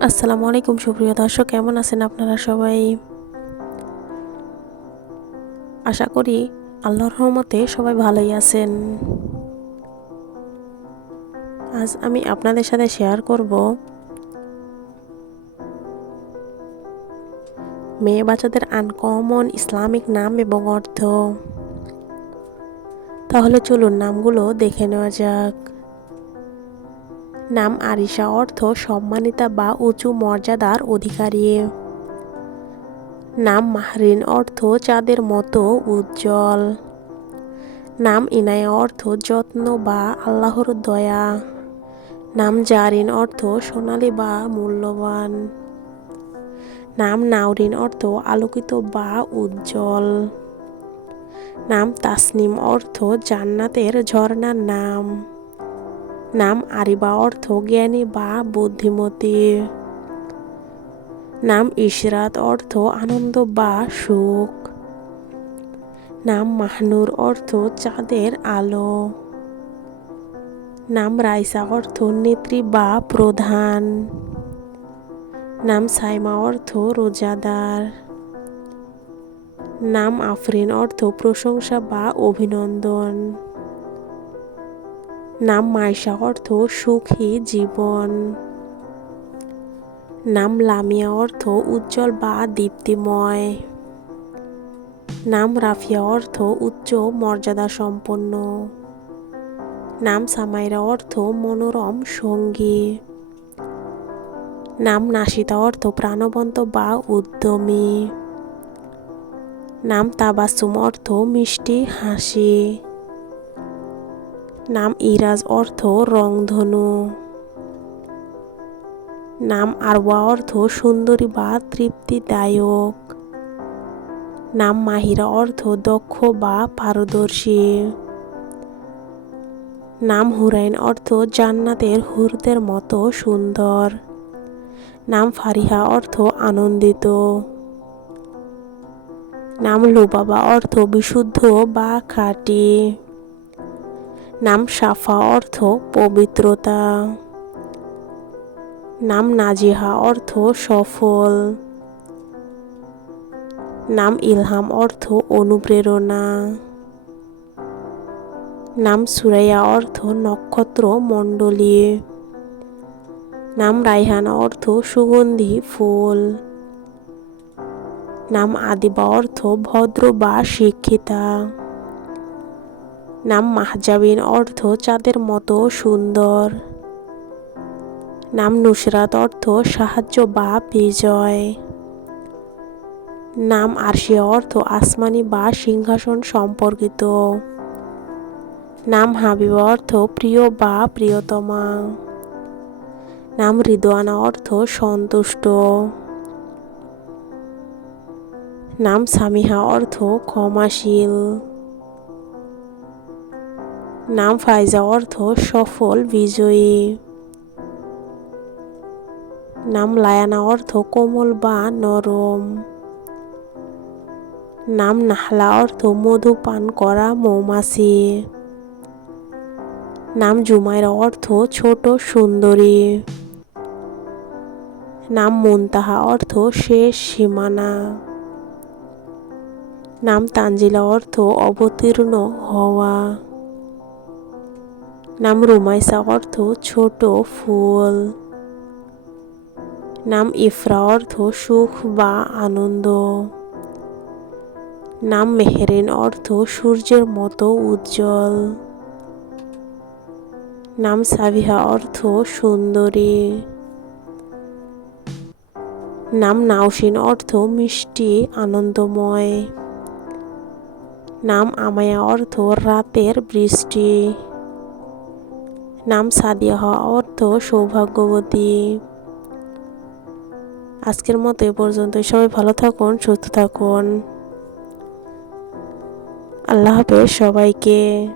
আসসালামু আলাইকুম সুপ্রিয় দর্শক, কেমন আছেন আপনারা সবাই? আশা করি আল্লাহর রহমতে সবাই ভালোই আছেন। আজ আমি আপনাদের সাথে শেয়ার করব মেয়ে বাচ্চাদের আনকমন ইসলামিক নাম এবং অর্থ। তাহলে চলুন নামগুলো দেখে নেওয়া যাক। নাম আরিশা, অর্থ সম্মানিতা বা উঁচু মর্যাদার অধিকারী। নাম মাহরিন, অর্থ চাঁদের মতো উজ্জ্বল। নাম ইনায়া, অর্থ যত্ন বা আল্লাহর দয়া। নাম জারিন, অর্থ সোনালী বা মূল্যবান। নাম নাওরিন, অর্থ আলোকিত বা উজ্জ্বল। নাম তাসনিম, অর্থ জান্নাতের ঝর্ণার নাম। নাম আরিবা, অর্থ জ্ঞানী বা বুদ্ধিমতী। নাম ইশরাত, অর্থ আনন্দ বা সুখ। নাম মাহনুর, অর্থ চাঁদের আলো। নাম রাইসা, অর্থ নেত্রী বা প্রধান। নাম সাইমা, অর্থ রোজাদার। নাম আফরিন, অর্থ প্রশংসা বা অভিনন্দন। নাম মাইশা, অর্থ সুখী জীবন। নাম লামিয়া, অর্থ উজ্জ্বল বা দীপ্তিময়। নাম রাফিয়া, অর্থ উচ্চ মর্যাদা সম্পন্ন। নাম সামাইরা, অর্থ মনোরম সঙ্গী। নাম নাশিতা, অর্থ প্রাণবন্ত বা উদ্যমী। নাম তাবাসুম, অর্থ মিষ্টি হাসি। নাম ইরাজ, অর্থ রংধনু। নাম আরওয়া, অর্থ সুন্দরী বা তৃপ্তিদায়ক। নাম মাহিরা, অর্থ দক্ষ বা পারদর্শী। নাম হুরাইন, অর্থ জান্নাতের হুরদের মতো সুন্দর। নাম ফারিহা, অর্থ আনন্দিত। নাম লুবাবা, অর্থ বিশুদ্ধ বা খাঁটি। নাম সাফা, অর্থ পবিত্রতা। নাম নাজিহা, অর্থ সফল। নাম ইলহাম, অর্থ অনুপ্রেরণা। নাম সুরাইয়া, অর্থ নক্ষত্র মণ্ডলী। নাম রাইহানা, অর্থ সুগন্ধি ফুল। নাম আদিবা, অর্থ ভদ্র বা শিক্ষিতা। নাম মাহজাবিন, অর্থ চাঁদের মতো সুন্দর। নাম নুসরাত, অর্থ সাহায্য বা বিজয়। নাম আরশিয়া, অর্থ আসমানি বা সিংহাসন সম্পর্কিত। নাম হাবিবা, অর্থ প্রিয় বা প্রিয়তমা। নাম রিদওয়ানা, অর্থ সন্তুষ্ট। নাম সামিহা, অর্থ ক্ষমাশীল। নাম ফাইজা, অর্থ সফল বিজয়ী। নাম লায়ানা, অর্থ কোমল বা নরম। নাম নাহলা, অর্থ মধু পান করা মৌমাছি। নাম জুমাইরা, অর্থ ছোট সুন্দরী। নাম মুনতাহা, অর্থ শেষ সীমানা। নাম তানজিলা, অর্থ অবতীর্ণ হওয়া। নাম রুমাইসা, অর্থ ছোট ফুল। নাম ইফরা, অর্থ সুখ বা আনন্দ। নাম মেহেরিন, অর্থ সূর্যের মতো উজ্জ্বল। নাম সাবিহা, অর্থ সুন্দরী। নাম নাওশিন, অর্থ মিষ্টি আনন্দময়। নাম আমায়া, অর্থ রাতের বৃষ্টি। নাম সাদিয়া, অর্থ সৌভাগ্যবতী। আজকের মতো এ পর্যন্তই। সবাই ভালো থাকুন, সুস্থ থাকুন। আল্লাহ হাফেজ সবাইকে।